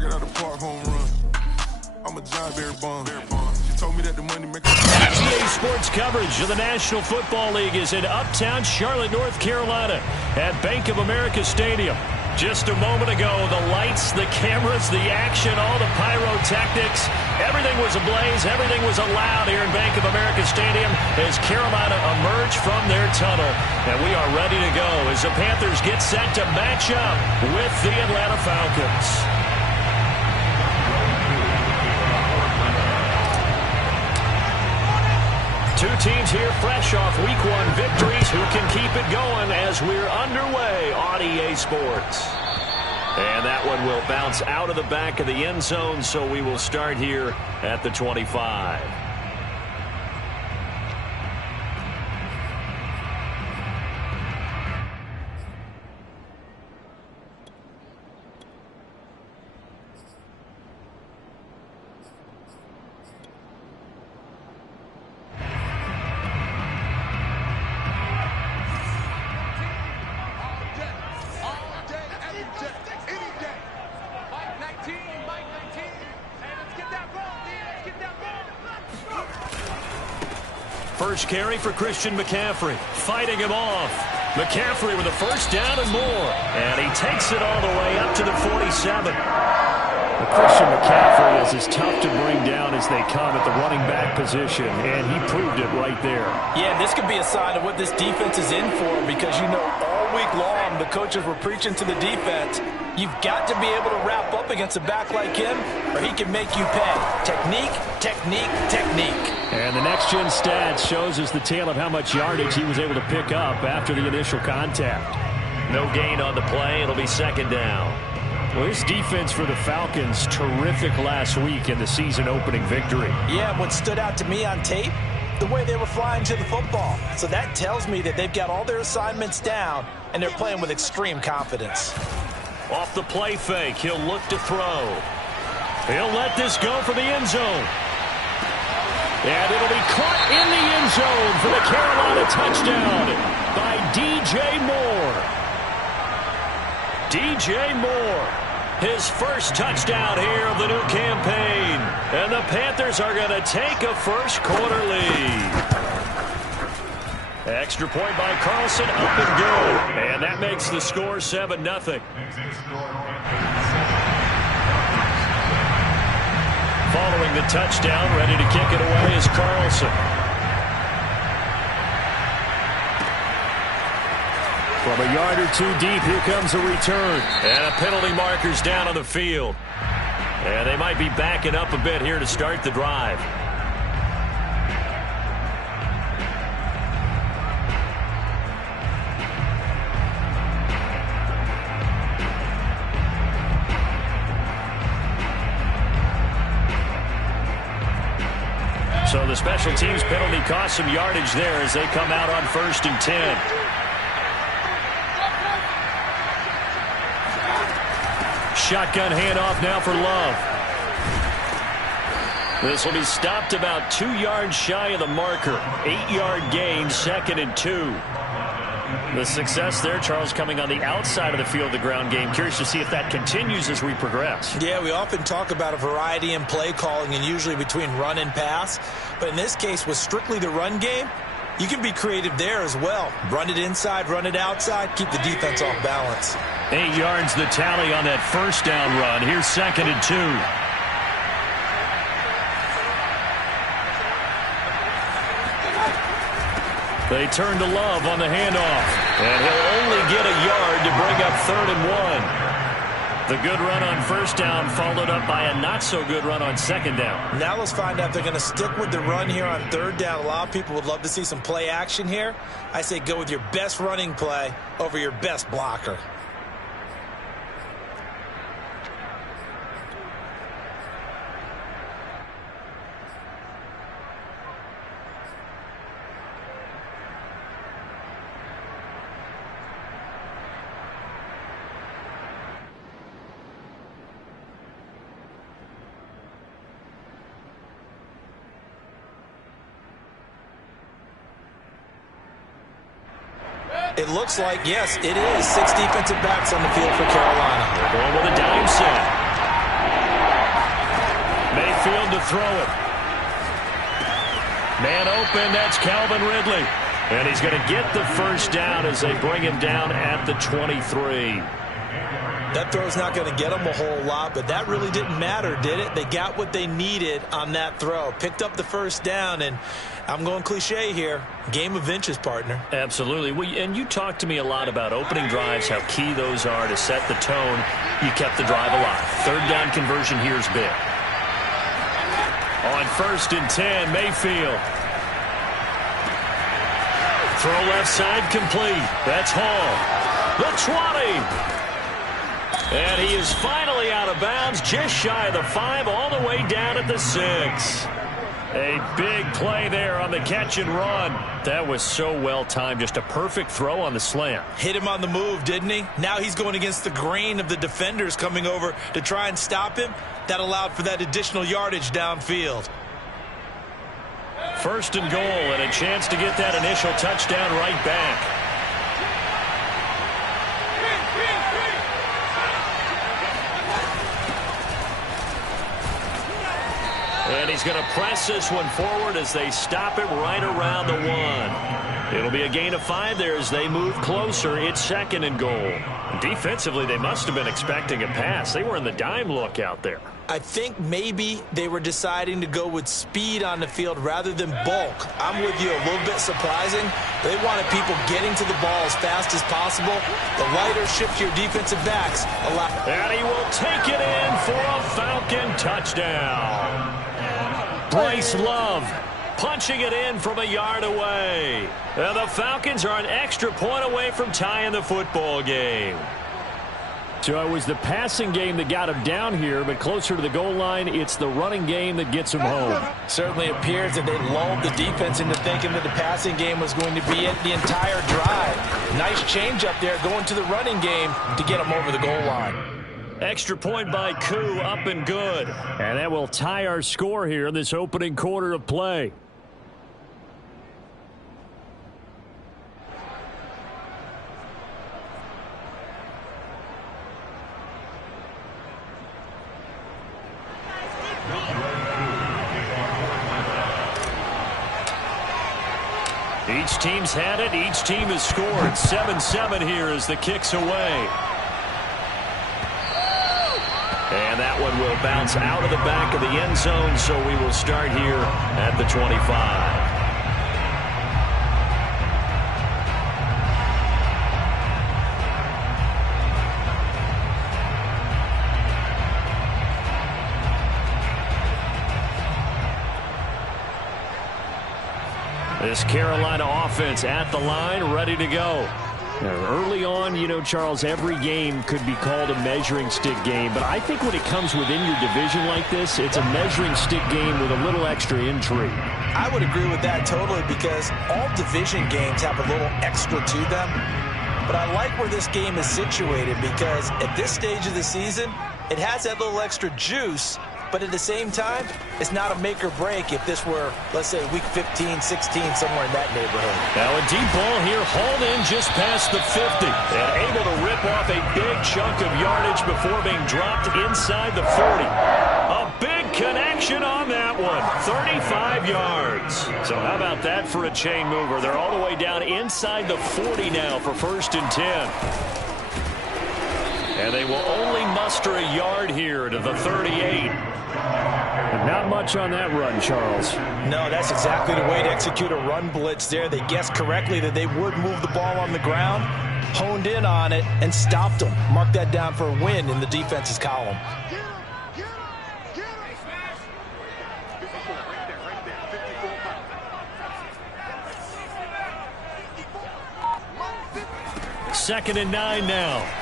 knock it out the park, home run. I'm a John Barry Bond. She told me that the money makes EA Sports coverage of the National Football League is in uptown Charlotte, North Carolina at Bank of America Stadium. Just a moment ago, the lights, the cameras, the action, all the pyrotechnics, everything was ablaze, everything was allowed here in Bank of America Stadium as Carolina emerged from their tunnel. And we are ready to go as the Panthers get set to match up with the Atlanta Falcons. Two teams here fresh off Week 1 victories who can keep it going as we're underway on EA Sports. And that one will bounce out of the back of the end zone, so we will start here at the 25. First carry for Christian McCaffrey, fighting him off. McCaffrey with a first down and more, and he takes it all the way up to the 47. Christian McCaffrey is as tough to bring down as they come at the running back position, and he proved it right there. Yeah, this could be a sign of what this defense is in for, because you know all week long the coaches were preaching to the defense, you've got to be able to wrap up against a back like him, or he can make you pay. Technique, technique, technique. And the next-gen stats shows us the tale of how much yardage he was able to pick up after the initial contact. No gain on the play. It'll be second down. Well, this defense for the Falcons, terrific last week in the season-opening victory. Yeah, what stood out to me on tape, the way they were flying to the football. So that tells me that they've got all their assignments down, and they're playing with extreme confidence. Off the play fake, he'll look to throw. He'll let this go for the end zone. And it'll be caught in the end zone for the Carolina touchdown by DJ Moore. DJ Moore, his first touchdown here of the new campaign. And the Panthers are going to take a first quarter lead. Extra point by Carlson, up and good. And that makes the score 7-0. Following the touchdown, ready to kick it away is Carlson. From a yard or two deep, here comes a return. And a penalty marker's down on the field. And they might be backing up a bit here to start the drive. So the special teams penalty cost some yardage there as they come out on 1st and 10. Shotgun handoff now for Love. This will be stopped about 2 yards shy of the marker. 8-yard gain, 2nd and 2. The success there, Charles, coming on the outside of the field, the ground game. Curious to see if that continues as we progress. Yeah, we often talk about a variety in play calling and usually between run and pass. But in this case, with strictly the run game, you can be creative there as well. Run it inside, run it outside, keep the defense off balance. 8 yards the tally on that first down run. Here's 2nd and 2. They turn to Love on the handoff. And he'll only get a yard to bring up 3rd and 1. The good run on first down followed up by a not-so-good run on 2nd down. Now let's find out if they're going to stick with the run here on 3rd down. A lot of people would love to see some play action here. I say go with your best running play over your best blocker. It looks like, yes, it is 6 defensive backs on the field for Carolina. They're going with a dime set. field to throw it. Man open, that's Calvin Ridley. And he's going to get the first down as they bring him down at the 23. That throw's not going to get them a whole lot, but that really didn't matter, did it? They got what they needed on that throw. Picked up the first down, and I'm going cliche here. Game of inches, partner. Absolutely. Well, and you talked to me a lot about opening drives, how key those are to set the tone. You kept the drive alive. Third down conversion here is big. On 1st and 10, Mayfield. Throw left side complete. That's Hall. The 20. And he is finally out of bounds, just shy of the 5, all the way down at the 6. A big play there on the catch and run. That was so well timed. Just a perfect throw on the slant. Hit him on the move, didn't he? Now he's going against the grain of the defenders coming over to try and stop him. That allowed for that additional yardage downfield. 1st and goal, and a chance to get that initial touchdown right back. And he's going to press this one forward as they stop it right around the 1. It'll be a gain of 5 there as they move closer. It's 2nd and goal. Defensively, they must have been expecting a pass. They were in the dime look out there. I think maybe they were deciding to go with speed on the field rather than bulk. I'm with you, a little bit surprising. They wanted people getting to the ball as fast as possible. The lighter, shiftier defensive backs allow. And he will take it in for a Falcon touchdown. Bryce Love punching it in from a yard away. And the Falcons are an extra point away from tying the football game. So it was the passing game that got him down here, but closer to the goal line, it's the running game that gets him home. Certainly appears that they lulled the defense into thinking that the passing game was going to be it the entire drive. Nice change up there going to the running game to get him over the goal line. Extra point by Koo, up and good. And that will tie our score here in this opening quarter of play. Each team's had it. Each team has scored. 7-7 here as the kick's away. And that one will bounce out of the back of the end zone, so we will start here at the 25. This Carolina offense at the line, ready to go. Early on, you know, Charles, every game could be called a measuring stick game. But I think when it comes within your division like this, it's a measuring stick game with a little extra intrigue. I would agree with that totally because all division games have a little extra to them. But I like where this game is situated because at this stage of the season, it has that little extra juice. But at the same time, it's not a make or break if this were, let's say, week 15, 16, somewhere in that neighborhood. Now a deep ball here, hauled in just past the 50. And able to rip off a big chunk of yardage before being dropped inside the 40. A big connection on that one. 35 yards. So how about that for a chain mover? They're all the way down inside the 40 now for 1st and 10. And they will only muster a yard here to the 38. Not much on that run, Charles. No, that's exactly the way to execute a run blitz there. They guessed correctly that they would move the ball on the ground, honed in on it, and stopped them. Mark that down for a win in the defense's column. Second and 9 now.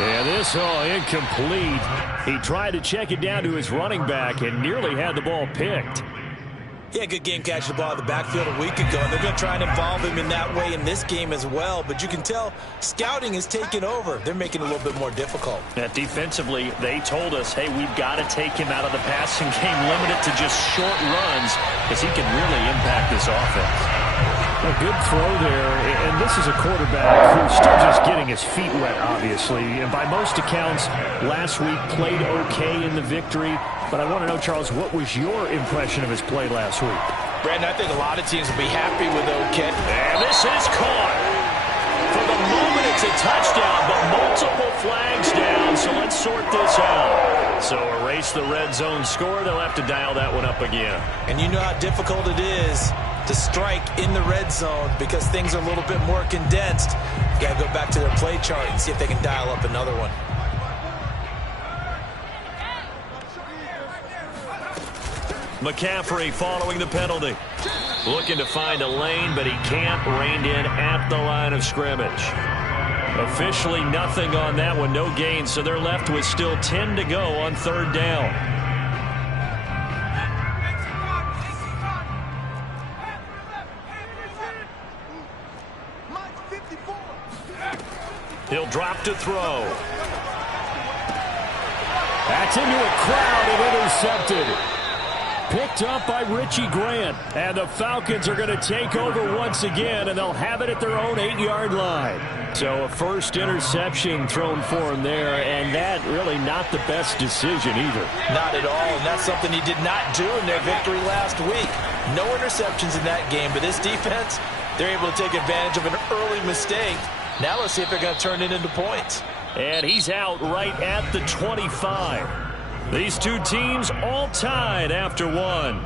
And this incomplete. He tried to check it down to his running back and nearly had the ball picked. Yeah, good game catching the ball in the backfield a week ago. And they're going to try and involve him in that way in this game as well. But you can tell scouting is taking over. They're making it a little bit more difficult. Defensively, they told us, hey, we've got to take him out of the passing game, limit it to just short runs because he can really impact this offense. A good throw there, and this is a quarterback who's still just getting his feet wet, obviously. And by most accounts, last week played okay in the victory. But I want to know, Charles, what was your impression of his play last week? Brandon, I think a lot of teams will be happy with OK. And this is caught. For the moment, it's a touchdown, but multiple flags down, so let's sort this out. So erase the red zone score. They'll have to dial that one up again. And you know how difficult it is to strike in the red zone because things are a little bit more condensed. You got to go back to their play chart and see if they can dial up another one. McCaffrey following the penalty. Looking to find a lane, but he can't. Reined in at the line of scrimmage. Officially nothing on that one. No gain, so they're left with still 10 to go on third down. He'll drop to throw. That's into a crowd and intercepted. Picked up by Richie Grant. And the Falcons are going to take over once again, and they'll have it at their own 8-yard line. So a first interception thrown for him there, and that really not the best decision either. Not at all, and that's something he did not do in their victory last week. No interceptions in that game, but this defense, they're able to take advantage of an early mistake. Now let's see if they're going to turn it into points. And he's out right at the 25. These two teams all tied after one.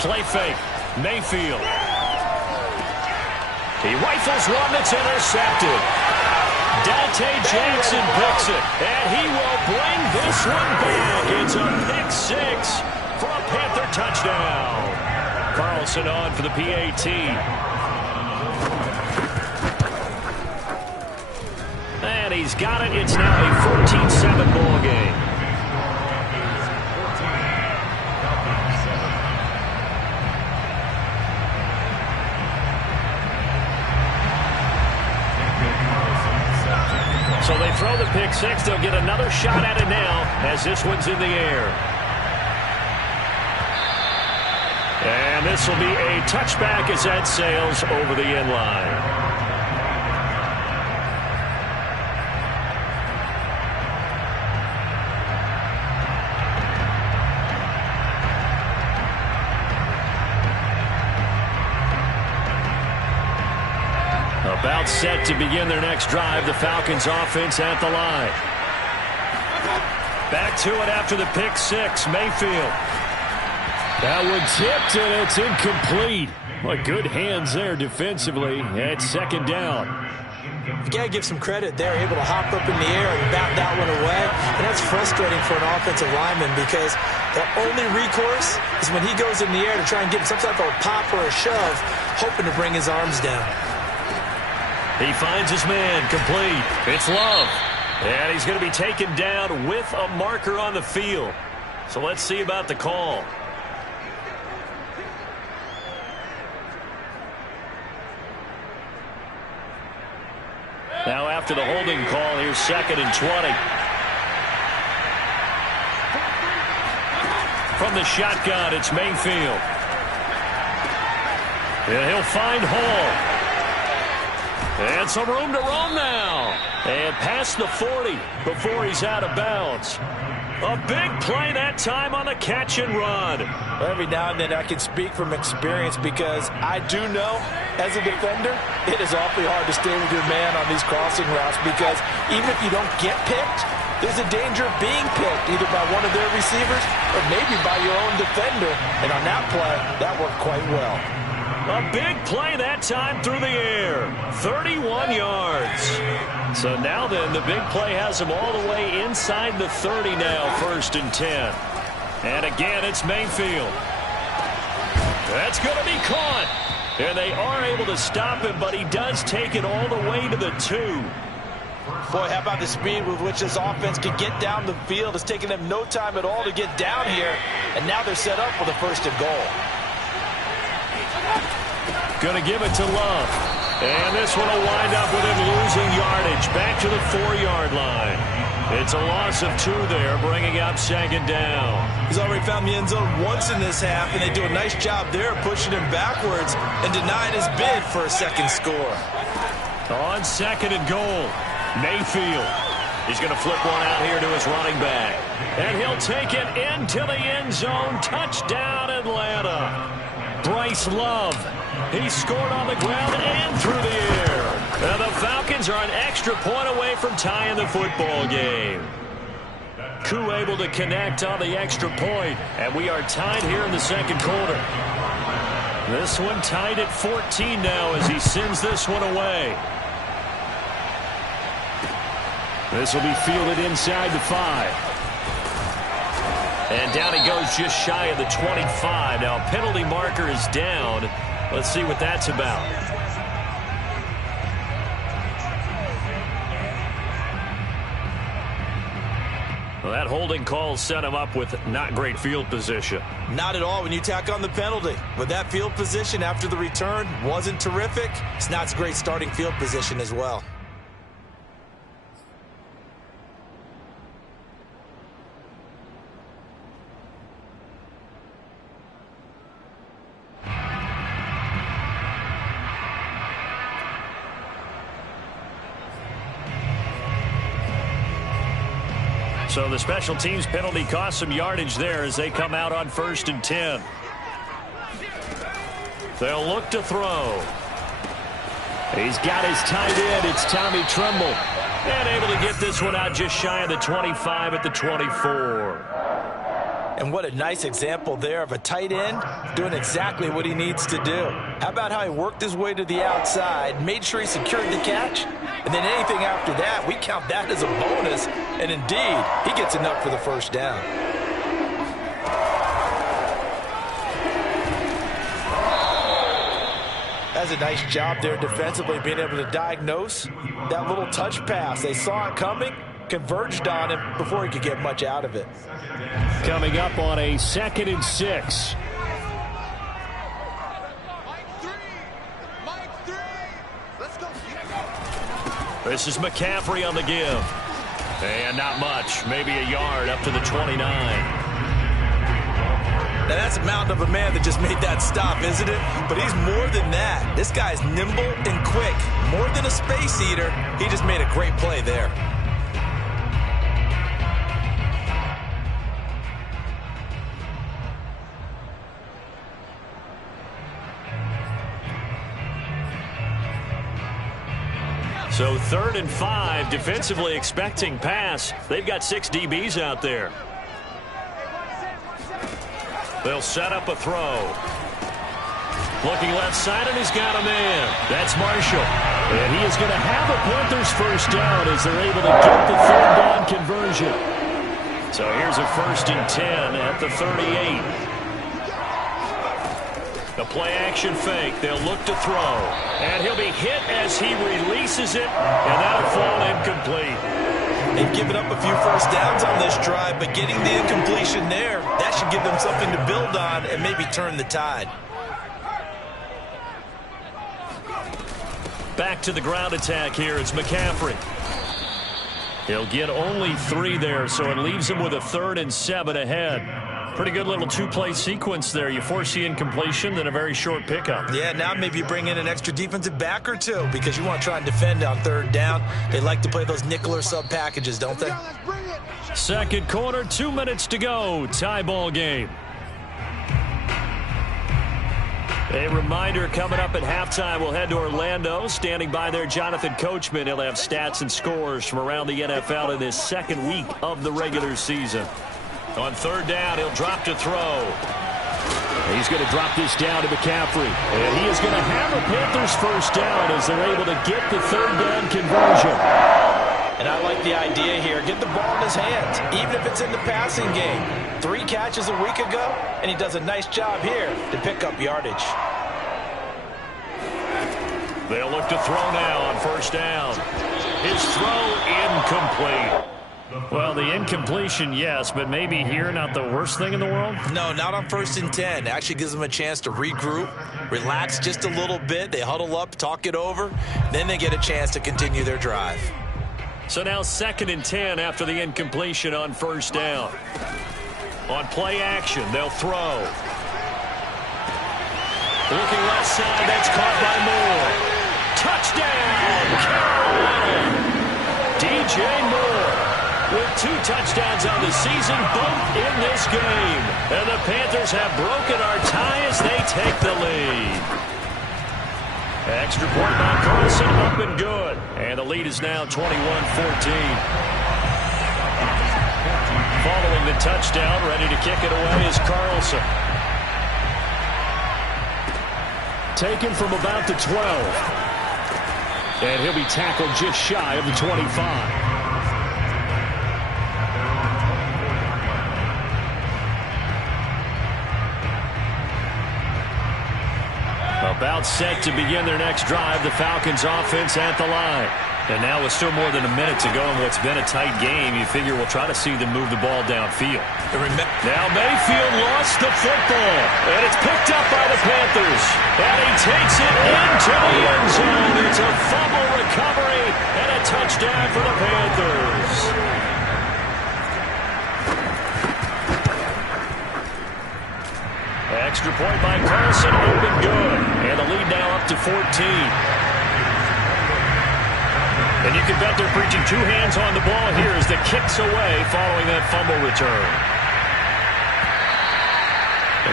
Play fake. Mayfield. He rifles one that's intercepted. Dante Jackson picks it, and he will bring this one back. It's a pick six for a Panther touchdown. Carlson on for the PAT. And he's got it. It's now a 14-7 ball game. So they throw the pick six. They'll get another shot at it now as this one's in the air. And this will be a touchback as that sails over the end line. About set to begin their next drive. The Falcons offense at the line. Back to it after the pick six. Mayfield. That one tipped, and it's incomplete. Well, good hands there defensively at second down. You got to give some credit. They're able to hop up in the air and bat that one away. And that's frustrating for an offensive lineman because their only recourse is when he goes in the air to try and get some type of a pop or a shove, hoping to bring his arms down. He finds his man, complete. It's Love. And he's going to be taken down with a marker on the field. So let's see about the call. Now after the holding call, here's 2nd and 20. From the shotgun, it's Mayfield. Yeah, he'll find Hall. And some room to roam now. And past the 40 before he's out of bounds. A big play that time on the catch and run. Every now and then I can speak from experience because I do know as a defender it is awfully hard to stay with your man on these crossing routes because even if you don't get picked, there's a danger of being picked either by one of their receivers or maybe by your own defender. And on that play, that worked quite well. A big play that time through the air. 31 yards. So now then, the big play has him all the way inside the 30 now, 1st and 10. And again, it's Mayfield. That's going to be caught. And they are able to stop him, but he does take it all the way to the 2. Boy, how about the speed with which this offense can get down the field. It's taken them no time at all to get down here. And now they're set up with a 1st and goal. Going to give it to Love. And this one will wind up with him losing yardage back to the 4-yard line. It's a loss of 2 there, bringing up second down. He's already found the end zone once in this half, and they do a nice job there pushing him backwards and denying his bid for a second score. On second and goal, Mayfield. He's going to flip one out here to his running back. And he'll take it into the end zone. Touchdown, Atlanta. Bryce Love. He scored on the ground and through the air. And the Falcons are an extra point away from tying the football game. Koo able to connect on the extra point, and we are tied here in the second quarter. This one tied at 14 now as he sends this one away. This will be fielded inside the 5. And down he goes just shy of the 25. Now penalty marker is down. Let's see what that's about. Well, that holding call set him up with not great field position. Not at all when you tack on the penalty. But that field position after the return wasn't terrific. It's not a great starting field position as well. So the special teams penalty cost some yardage there as they come out on 1st and 10. They'll look to throw. He's got his tight end. It's Tommy Tremble. And able to get this one out just shy of the 25 at the 24. And what a nice example there of a tight end doing exactly what he needs to do. How about how he worked his way to the outside, made sure he secured the catch, and then anything after that, we count that as a bonus. And indeed, he gets enough for the first down. That's a nice job there defensively, being able to diagnose that little touch pass. They saw it coming, converged on him before he could get much out of it. Coming up on a 2nd and 6. This is McCaffrey on the give. And not much, maybe a yard up to the 29. Now that's a mountain of a man that just made that stop, isn't it? But he's more than that. This guy's nimble and quick. More than a space eater, he just made a great play there. So 3rd and 5, defensively expecting pass. They've got 6 DBs out there. They'll set up a throw. Looking left side, and he's got a man. That's Marshall. And he is going to have a Panthers first down as they're able to get the 3rd down conversion. So here's a 1st and 10 at the 38. The play-action fake. They'll look to throw. And he'll be hit as he releases it, and that'll fall incomplete. They've given up a few first downs on this drive, but getting the incompletion there, that should give them something to build on and maybe turn the tide. Back to the ground attack here. It's McCaffrey. He'll get only 3 there, so it leaves him with a 3rd and 7 ahead. Pretty good little 2-play sequence there. You force the incompletion, then a very short pickup. Yeah, now maybe you bring in an extra defensive back or 2 because you want to try and defend on 3rd down. They like to play those nickel or sub packages, don't they? Second quarter, 2 minutes to go. Tie ball game. A reminder coming up at halftime, we'll head to Orlando. Standing by there, Jonathan Coachman. He'll have stats and scores from around the NFL in this 2nd week of the regular season. On 3rd down, he'll drop to throw. He's going to drop this down to McCaffrey. And he is going to have a Panthers first down as they're able to get the 3rd down conversion. And I like the idea here. Get the ball in his hands, even if it's in the passing game. 3 catches a week ago, and he does a nice job here to pick up yardage. They'll look to throw now on 1st down. His throw incomplete. Well, the incompletion, yes, but maybe here not the worst thing in the world? No, not on 1st and 10. Actually gives them a chance to regroup, relax just a little bit. They huddle up, talk it over, then they get a chance to continue their drive. So now 2nd and 10 after the incompletion on 1st down. On play action, they'll throw. Looking left side, that's caught by Moore. Touchdown, Carolina! DJ Moore with 2 touchdowns on the season, both in this game. And the Panthers have broken our tie as they take the lead. Extra point by Carlson, up and good. And the lead is now 21-14. Following the touchdown, ready to kick it away is Carlson. Taken from about the 12. And he'll be tackled just shy of the 25. About set to begin their next drive, the Falcons offense at the line. And now with still more than a minute to go in what's been a tight game, you figure we'll try to see them move the ball downfield. Now Mayfield lost the football, and it's picked up by the Panthers. And he takes it into the end zone. It's a fumble recovery and a touchdown for the Panthers. Extra point by Carlson, open good. And the lead now up to 14. And you can bet they're preaching 2 hands on the ball here as the kick's away following that fumble return.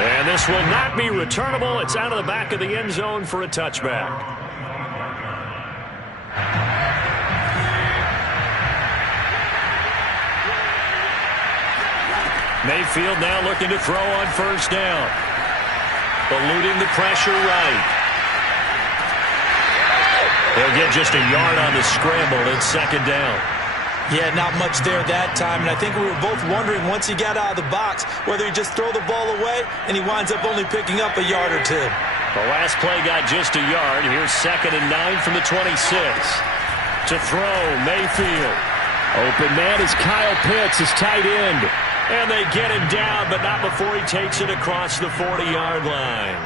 And this will not be returnable. It's out of the back of the end zone for a touchback. Mayfield now looking to throw on 1st down. Eluding the pressure right. He'll get just a yard on the scramble. It's 2nd down. Yeah, not much there that time. And I think we were both wondering once he got out of the box whether he'd just throw the ball away, and he winds up only picking up a yard or 2. The last play got just a yard. Here's 2nd and 9 from the 26. To throw, Mayfield. Open man is Kyle Pitts, his tight end. And they get him down, but not before he takes it across the 40-yard line.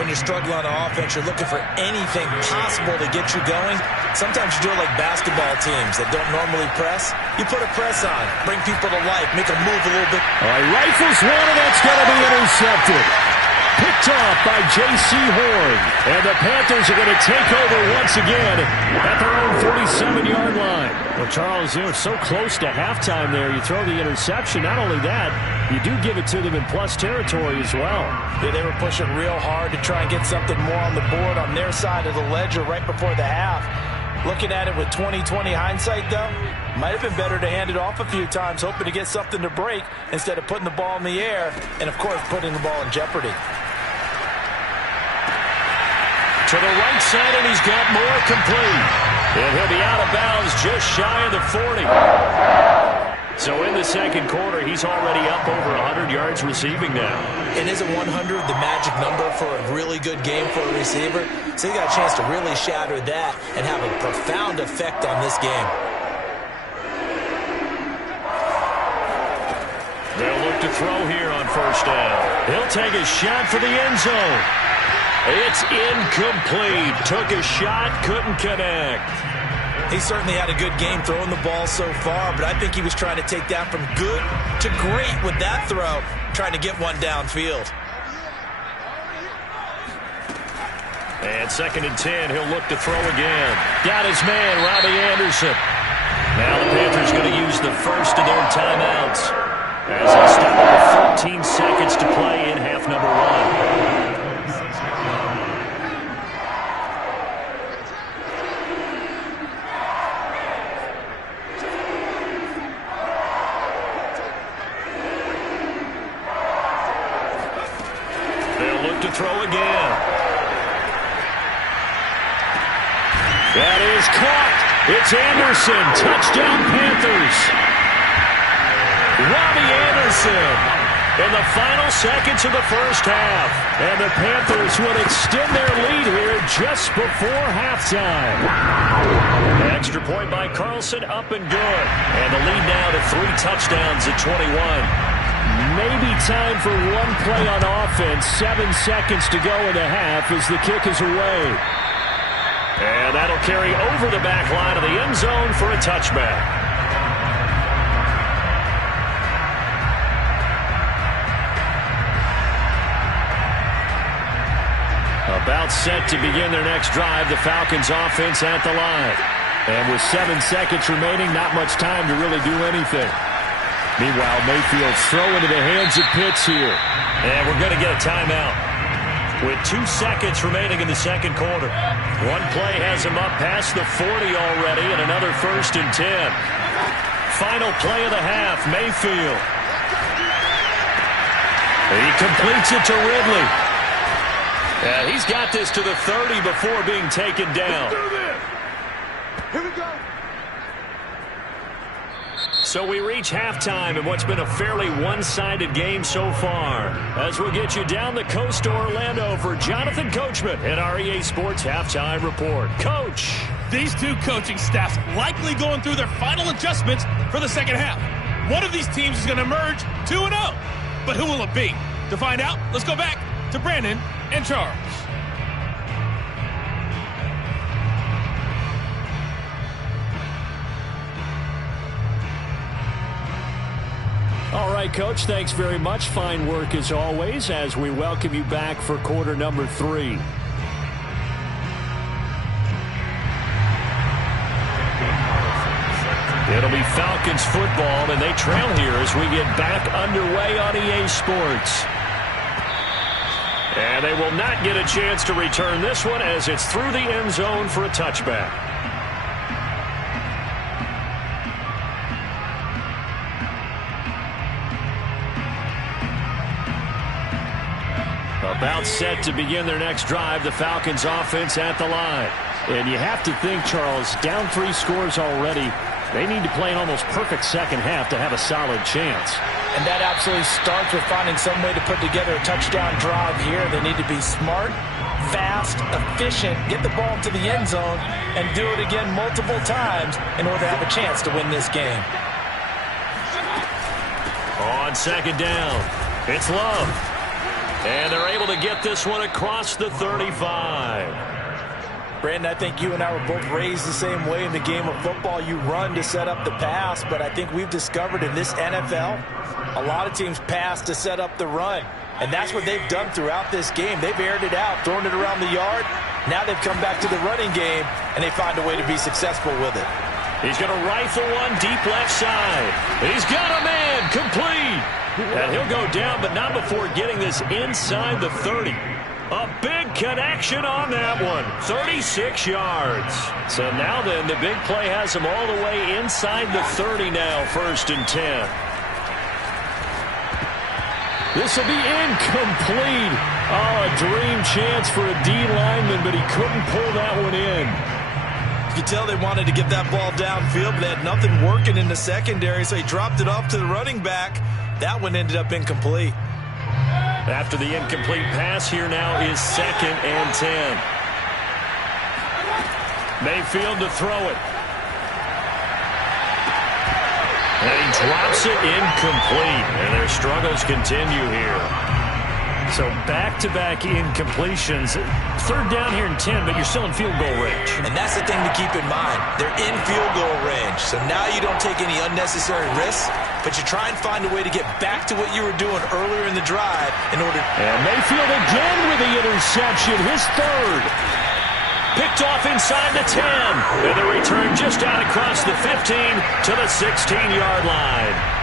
When you're struggling on offense, you're looking for anything possible to get you going. Sometimes you do it like basketball teams that don't normally press. You put a press on, bring people to life, make them move a little bit. All right, rifles one, and that's going to be intercepted. Picked off by J.C. Horn. And the Panthers are going to take over once again at their own 47-yard line. Well, Charles, you know, it's so close to halftime there. You throw the interception. Not only that, you do give it to them in plus territory as well. Yeah, they were pushing real hard to try and get something more on the board on their side of the ledger right before the half. Looking at it with 20/20 hindsight, though, might have been better to hand it off a few times, hoping to get something to break instead of putting the ball in the air and, of course, putting the ball in jeopardy. To the right side, and he's got Moore complete. And he'll be out of bounds just shy of the 40. So in the 2nd quarter, he's already up over 100 yards receiving now. And isn't 100 the magic number for a really good game for a receiver? So he got a chance to really shatter that and have a profound effect on this game. They'll look to throw here on 1st down. He'll take a shot for the end zone. It's incomplete. Took a shot, couldn't connect. He certainly had a good game throwing the ball so far, but I think he was trying to take that from good to great with that throw, trying to get one downfield. And 2nd and 10, he'll look to throw again. Got his man, Robbie Anderson. Now the Panthers going to use the first of their timeouts as they stop with 14 seconds to play in half number 1. To throw again. That is caught. It's Anderson. Touchdown Panthers. Robbie Anderson in the final seconds of the first half. And the Panthers will extend their lead here just before halftime. Extra point by Carlson, up and good. And the lead now to 3 touchdowns at 21. Maybe time for one play on offense. 7 seconds to go in the half as the kick is away. And that'll carry over the back line of the end zone for a touchback. About set to begin their next drive, the Falcons offense at the line. And with 7 seconds remaining, not much time to really do anything. Meanwhile, Mayfield's throw into the hands of Pitts here. And we're going to get a timeout with 2 seconds remaining in the second quarter. One play has him up past the 40 already, and another 1st and 10. Final play of the half, Mayfield. He completes it to Ridley. And he's got this to the 30 before being taken down. Here we go. So we reach halftime in what's been a fairly one-sided game so far. As we'll get you down the coast to Orlando for Jonathan Coachman at our EA Sports Halftime Report. Coach. These two coaching staffs likely going through their final adjustments for the second half. One of these teams is going to emerge 2-0. But who will it be? To find out, let's go back to Brandon and Charles. All right, Coach, thanks very much. Fine work as always as we welcome you back for quarter number 3. It'll be Falcons football, and they trail here as we get back underway on EA Sports. And they will not get a chance to return this one as it's through the end zone for a touchback. About set to begin their next drive, the Falcons offense at the line. And you have to think, Charles, down 3 scores already. They need to play an almost perfect second half to have a solid chance. And that absolutely starts with finding some way to put together a touchdown drive here. They need to be smart, fast, efficient, get the ball to the end zone, and do it again multiple times in order to have a chance to win this game. On second down, it's Love. And they're able to get this one across the 35. Brandon, I think you and I were both raised the same way in the game of football. You run to set up the pass, but I think we've discovered in this NFL, a lot of teams pass to set up the run. And that's what they've done throughout this game. They've aired it out, thrown it around the yard. Now they've come back to the running game, and they find a way to be successful with it. He's going to rifle one deep left side. He's got a man complete. And he'll go down, but not before getting this inside the 30. A big connection on that one. 36 yards. So now then, the big play has him all the way inside the 30 now, 1st and 10. This will be incomplete. Oh, a dream chance for a D lineman, but he couldn't pull that one in. You can tell they wanted to get that ball downfield, but they had nothing working in the secondary, so he dropped it off to the running back. That one ended up incomplete. After the incomplete pass, here now is 2nd and 10. Mayfield to throw it. And he drops it incomplete. And their struggles continue here. So back-to-back incompletions. 3rd down here and 10, but you're still in field goal range. And that's the thing to keep in mind. They're in field goal range. So now you don't take any unnecessary risks, but you try and find a way to get back to what you were doing earlier in the drive in order. And Mayfield again with the interception, his 3rd. Picked off inside the 10. And the return just out across the 15 to the 16-yard line.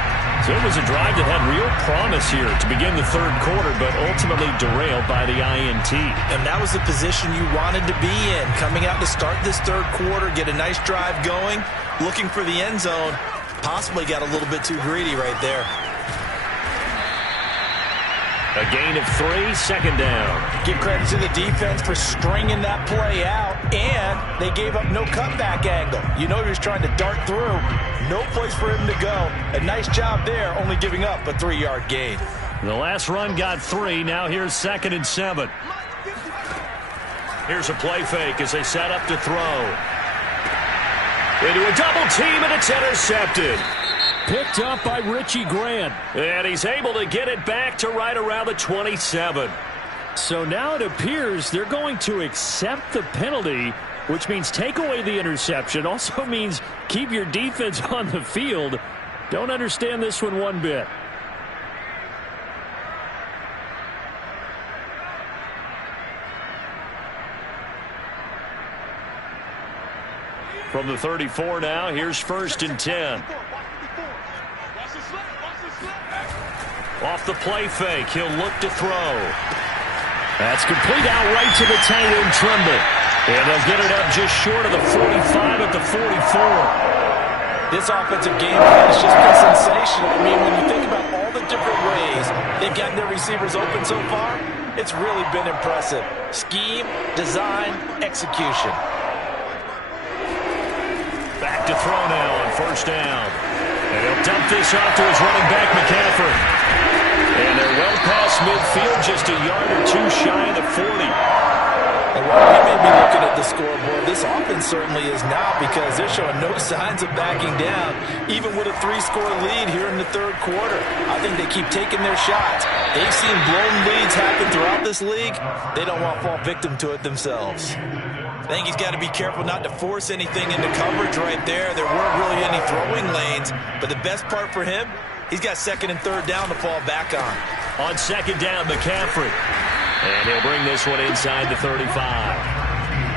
So it was a drive that had real promise here to begin the 3rd quarter, but ultimately derailed by the INT. And that was the position you wanted to be in, coming out to start this 3rd quarter, get a nice drive going, looking for the end zone. Possibly got a little bit too greedy right there. A gain of 3, 2nd down. Give credit to the defense for stringing that play out, and they gave up no cutback angle. You know he was trying to dart through. No place for him to go. A nice job there, only giving up a 3-yard gain. The last run got 3. Now here's 2nd and 7. Here's a play fake as they set up to throw. Into a double team, and it's intercepted. Picked up by Richie Grant. And he's able to get it back to right around the 27. So now it appears they're going to accept the penalty, which means take away the interception. Also means keep your defense on the field. Don't understand this one bit. From the 34 now, here's 1st and 10. Off the play fake, he'll look to throw. That's complete out right to the tight end, Trimble. And they'll get it up just short of the 45 at the 44. This offensive game plan has just been sensational. I mean, when you think about all the different ways they've gotten their receivers open so far, it's really been impressive. Scheme, design, execution. Back to throw now on 1st down. And he'll dump this off to his running back, McCaffrey. And they're well past midfield, just a yard or 2 shy of the 40. And while we may be looking at the scoreboard, this offense certainly is not, because they're showing no signs of backing down, even with a 3-score lead here in the 3rd quarter. I think they keep taking their shots. They've seen blown leads happen throughout this league. They don't want to fall victim to it themselves. I think he's got to be careful not to force anything into coverage right there. There weren't really any throwing lanes, but the best part for him, he's got 2nd and 3rd down to fall back on. On 2nd down, McCaffrey. And he'll bring this one inside the 35.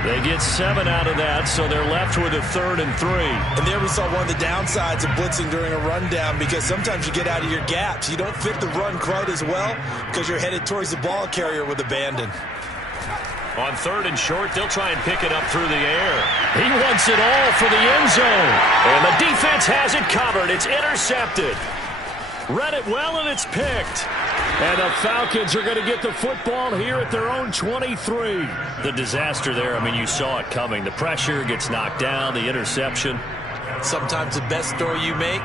They get 7 out of that, so they're left with a 3rd and 3. And there we saw one of the downsides of blitzing during a rundown, because sometimes you get out of your gaps. You don't fit the run quite as well because you're headed towards the ball carrier with abandon. On 3rd and short, they'll try and pick it up through the air. He wants it all for the end zone. And the defense has it covered. It's intercepted. Read it well, and it's picked. And the Falcons are going to get the football here at their own 23. The disaster there, I mean, you saw it coming. The pressure gets knocked down, the interception. Sometimes the best throw you make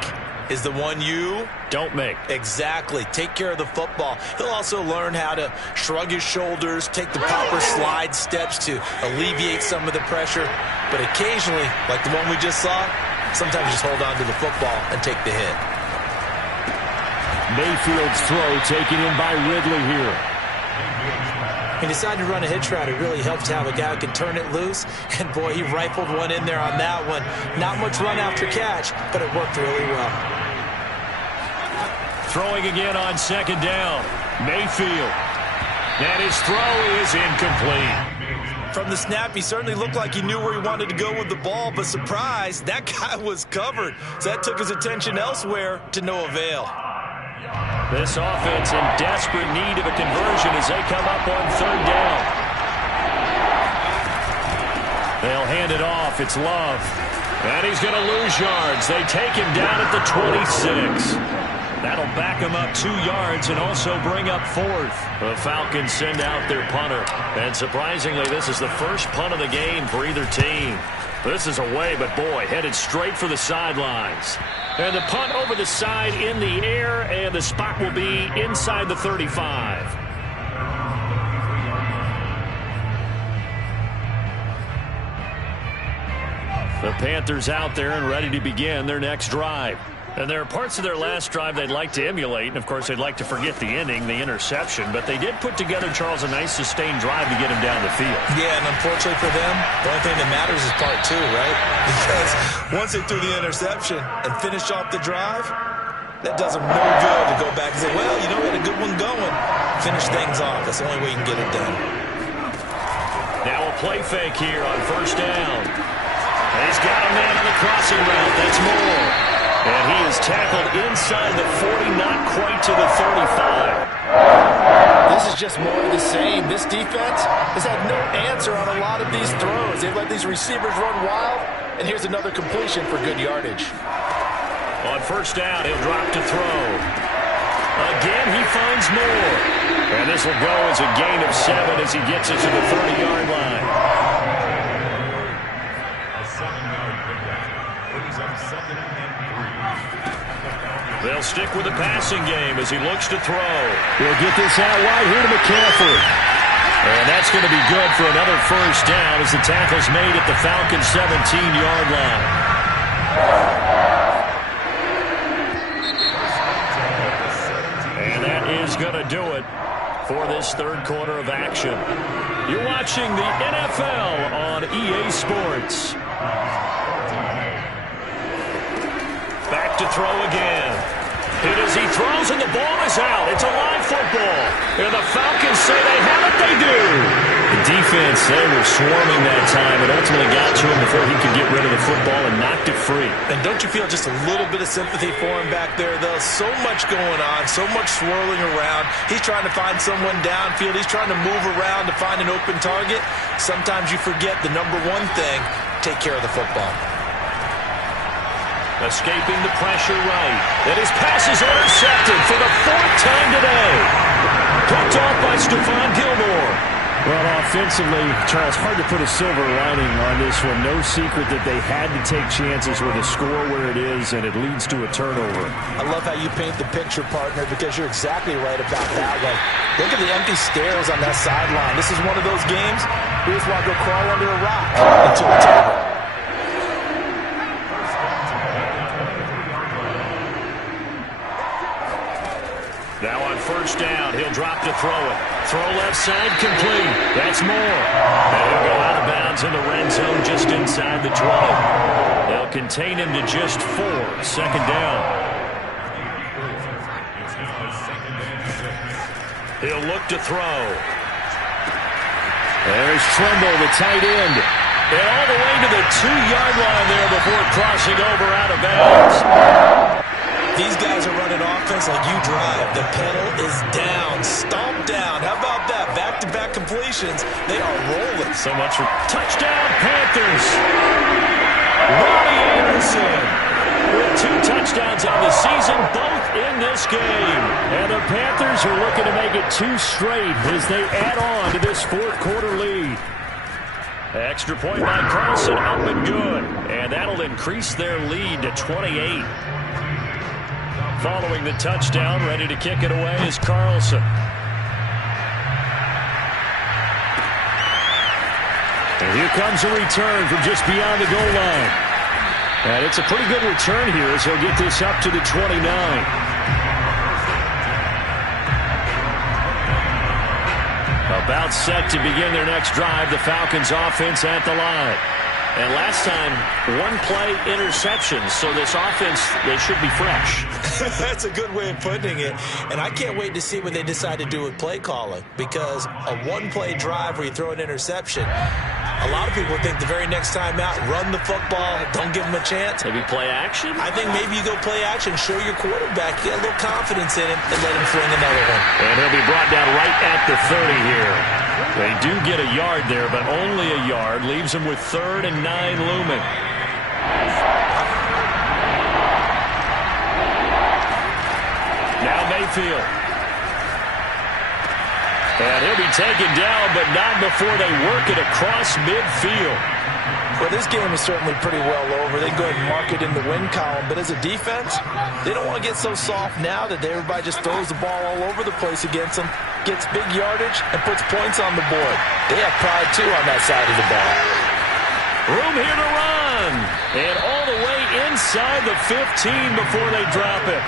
is the one you don't make. Exactly. Take care of the football. He'll also learn how to shrug his shoulders, take the proper slide steps to alleviate some of the pressure. But occasionally, like the one we just saw, sometimes just hold on to the football and take the hit. Mayfield's throw taken in by Ridley here. He decided to run a hitch route. It really helps to have a guy who can turn it loose. And, boy, he rifled one in there on that one. Not much run after catch, but it worked really well. Throwing again on 2nd down. Mayfield. And his throw is incomplete. From the snap, he certainly looked like he knew where he wanted to go with the ball, but surprise, that guy was covered. So that took his attention elsewhere to no avail. This offense in desperate need of a conversion as they come up on 3rd down. They'll hand it off. It's Love. And he's going to lose yards. They take him down at the 26. That'll back him up 2 yards and also bring up 4th. The Falcons send out their punter. And surprisingly, this is the first punt of the game for either team. This is away, but boy, headed straight for the sidelines. And the punt over the side in the air, and the spot will be inside the 35. The Panthers out there and ready to begin their next drive. And there are parts of their last drive they'd like to emulate. And, of course, they'd like to forget the ending, the interception. But they did put together, Charles, a nice sustained drive to get him down the field. Yeah, and unfortunately for them, the only thing that matters is part 2, right? Because once they threw the interception and finished off the drive, that does them no good to go back and say, well, you know, we had a good one going. Finish things off. That's the only way you can get it done. Now a play fake here on 1st down. And he's got a man on the crossing route. That's Moore. And he is tackled inside the 40, not quite to the 35. This is just more of the same. This defense has had no answer on a lot of these throws. They've let these receivers run wild, and here's another completion for good yardage. On 1st down, he'll drop to throw. Again, he finds Moore. And this will go as a gain of 7 as he gets it to the 30-yard line. They'll stick with the passing game as he looks to throw. He'll get this out wide here to McCaffrey. And that's going to be good for another first down as the tackle's made at the Falcons' 17-yard line. And that is going to do it for this third quarter of action. You're watching the NFL on EA Sports. Back to throw again. Hit as he throws, and the ball is out. It's a live football. And the Falcons say they have it. They do. The defense, they were swarming that time. It ultimately got to him before he could get rid of the football and knocked it free. And don't you feel just a little bit of sympathy for him back there, though? So much going on, so much swirling around. He's trying to find someone downfield. He's trying to move around to find an open target. Sometimes you forget the number one thing, take care of the football. Escaping the pressure right. And his pass is intercepted for the fourth time today. Picked off by Stephon Gilmore. Well, offensively, Charles, hard to put a silver lining on this one. No secret that they had to take chances with a score where it is, and it leads to a turnover. I love how you paint the picture, partner, because you're exactly right about that one. Look at the empty stairs on that sideline. This is one of those games we just want to go crawl under a rock until it's over. Now on first down, he'll drop to throw it. Throw left side, complete. That's Moore. And he'll go out of bounds in the red zone just inside the 20. They'll contain him to just 4. Second down. He'll look to throw. There's Tremble, the tight end. And all the way to the 2-yard line there before crossing over out of bounds. These guys are running offense like you drive. The pedal is down, stomped down. How about that? Back-to-back completions. They are rolling. So much for touchdown, Panthers. Ronnie Anderson with 2 touchdowns on the season, both in this game. And the Panthers are looking to make it 2 straight as they add on to this fourth quarter lead. Extra point by Carlson, up and good. And that'll increase their lead to 28. Following the touchdown, ready to kick it away is Carlson. And here comes a return from just beyond the goal line. And it's a pretty good return here as he'll get this up to the 29. About set to begin their next drive, the Falcons offense at the line. And last time, 1-play interceptions, so this offense, they should be fresh. That's a good way of putting it. And I can't wait to see what they decide to do with play calling, because a 1-play drive where you throw an interception, a lot of people think the very next time out, run the football, don't give them a chance. Maybe play action? I think maybe you go play action, show your quarterback, get a little confidence in him, and let him fling another one. And he'll be brought down right at the 30 here. They do get a yard there, but only a yard. Leaves them with 3rd and 9 looming. Now Mayfield. And he'll be taken down, but not before they work it across midfield. Well, this game is certainly pretty well over. They can go ahead and mark it in the win column. But as a defense, they don't want to get so soft now that everybody just throws the ball all over the place against them, gets big yardage, and puts points on the board. They have pride, too, on that side of the ball. Room here to run. And all the way inside the 15 before they drop it.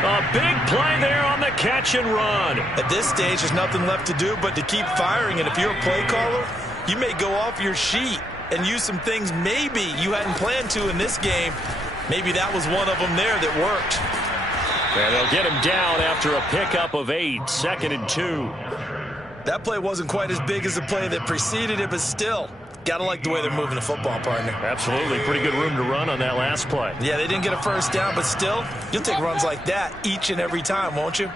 A big play there on the catch and run. At this stage, there's nothing left to do but to keep firing. And if you're a play caller, you may go off your sheet and use some things maybe you hadn't planned to in this game. Maybe that was one of them there that worked. And they'll get him down after a pickup of 8, 2nd and 2. That play wasn't quite as big as the play that preceded it, but still, got to like the way they're moving the football, partner. Absolutely. Pretty good room to run on that last play. Yeah, they didn't get a first down, but still, you'll take runs like that each and every time, won't you?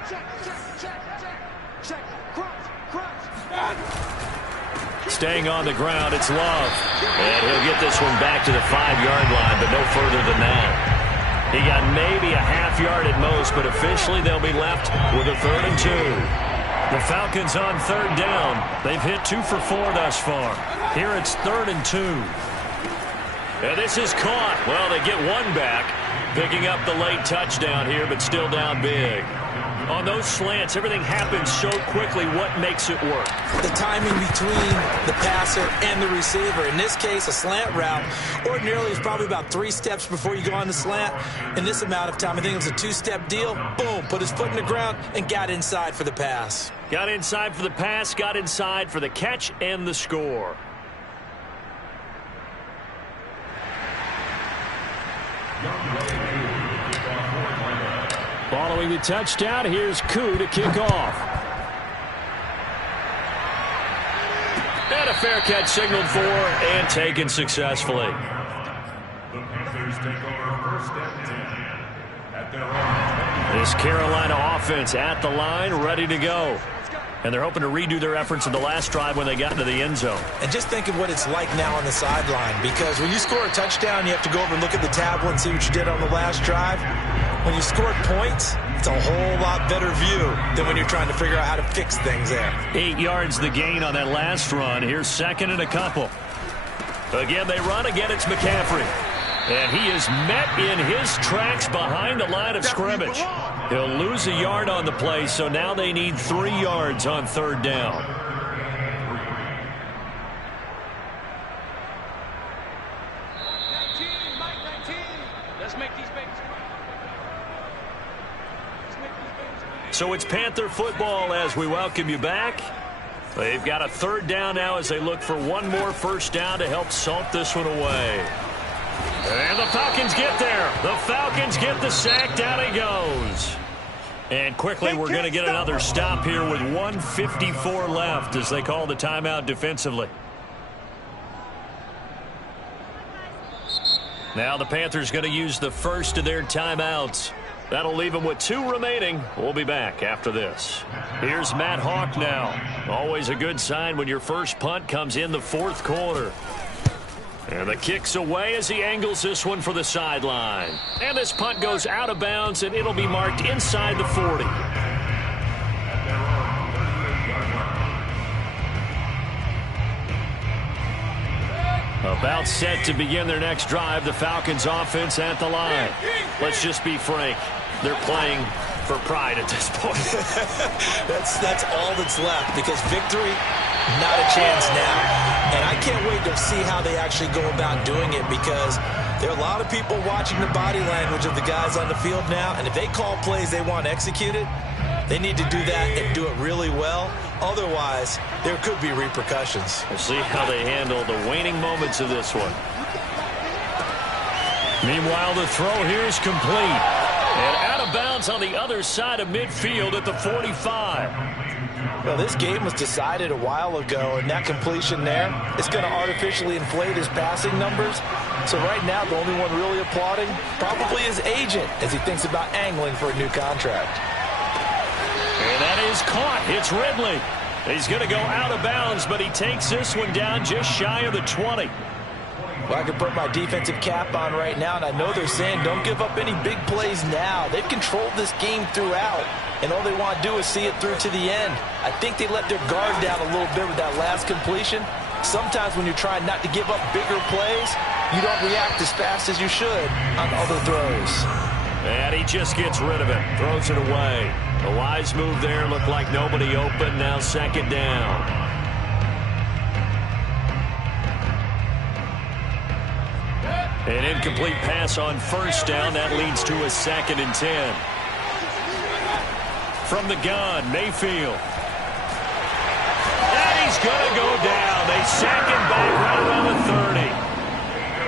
Staying on the ground, it's Love. And he'll get this one back to the 5-yard line, but no further than that. He got maybe a half yard at most, but officially they'll be left with a 3rd and 2. The Falcons on 3rd down. They've hit 2 for 4 thus far. Here it's 3rd and 2. And this is caught. Well, they get one back, picking up the late touchdown here, but still down big. On those slants, everything happens so quickly. What makes it work? The timing between the passer and the receiver. In this case, a slant route ordinarily is probably about 3 steps before you go on the slant. In this amount of time, I think it was a 2-step deal. Boom, put his foot in the ground and got inside for the pass. Got inside for the pass, got inside for the catch and the score. Following the touchdown, here's Koo to kick off. And a fair catch signaled for and taken successfully. This Carolina offense at the line, ready to go. And they're hoping to redo their efforts in the last drive when they got into the end zone. And just think of what it's like now on the sideline, because when you score a touchdown, you have to go over and look at the tablet and see what you did on the last drive. When you scored points, it's a whole lot better view than when you're trying to figure out how to fix things there. 8 yards the gain on that last run. Here's second and a couple. Again, they run. Again, it's McCaffrey. And he is met in his tracks behind the line of scrimmage. He'll lose a yard on the play, so now they need 3 yards on third down. So it's Panther football as we welcome you back. They've got a third down now as they look for one more first down to help salt this one away. And the Falcons get there. The Falcons get the sack. Down he goes. And quickly we're going to get another stop here with 1:54 left as they call the timeout defensively. Now the Panthers going to use the first of their timeouts. That'll leave them with 2 remaining. We'll be back after this. Here's Matt Hawk now. Always a good sign when your first punt comes in the fourth quarter. And the kick's away as he angles this one for the sideline. And this punt goes out of bounds, and it'll be marked inside the 40. About set to begin their next drive, the Falcons offense at the line. Let's just be frank. They're playing for pride at this point. That's all that's left, because victory, not a chance now. And I can't wait to see how they actually go about doing it, because there are a lot of people watching the body language of the guys on the field now, and if they call plays they want executed, they need to do that and do it really well. Otherwise, there could be repercussions. We'll see how they handle the waning moments of this one. Meanwhile, the throw here is complete. And out of bounds on the other side of midfield at the 45. Well, this game was decided a while ago, and that completion there is going to artificially inflate his passing numbers. So right now, the only one really applauding probably his agent as he thinks about angling for a new contract. And that is caught. It's Ridley. He's going to go out of bounds, but he takes this one down just shy of the 20. Well, I can put my defensive cap on right now, and I know they're saying don't give up any big plays now. They've controlled this game throughout, and all they want to do is see it through to the end. I think they let their guard down a little bit with that last completion. Sometimes when you're trying not to give up bigger plays, you don't react as fast as you should on other throws. And he just gets rid of it, throws it away. A wise move there, looked like nobody open, now second down. An incomplete pass on first down. That leads to a 2nd and 10. From the gun, Mayfield. And he's going to go down. They sack him back right around the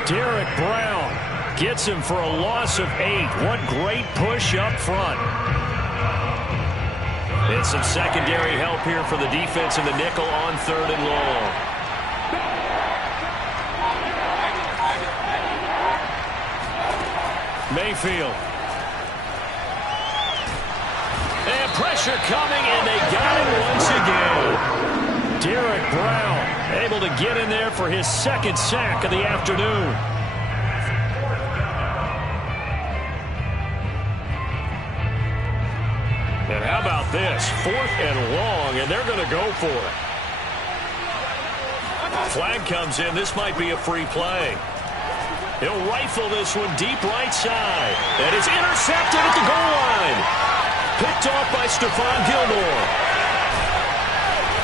30. Derek Brown gets him for a loss of 8. What great push up front. And some secondary help here for the defense in the nickel on 3rd and long. Mayfield. And pressure coming, and they got him once again. Derek Brown able to get in there for his 2nd sack of the afternoon. And how about this? 4th and long, and they're going to go for it. Flag comes in. This might be a free play. He'll rifle this one deep right side. And it's intercepted at the goal line. Picked off by Stephon Gilmore.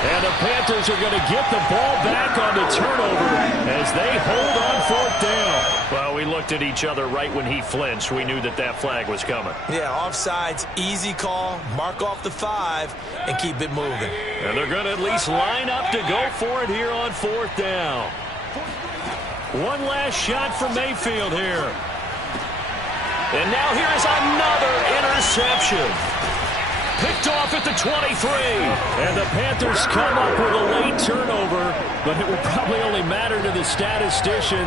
And the Panthers are going to get the ball back on the turnover as they hold on 4th down. Well, we looked at each other right when he flinched. We knew that that flag was coming. Yeah, offsides, easy call. Mark off the 5 and keep it moving. And they're going to at least line up to go for it here on 4th down. One last shot for Mayfield here. And now here is another interception. Picked off at the 23. And the Panthers come up with a late turnover, but it will probably only matter to the statisticians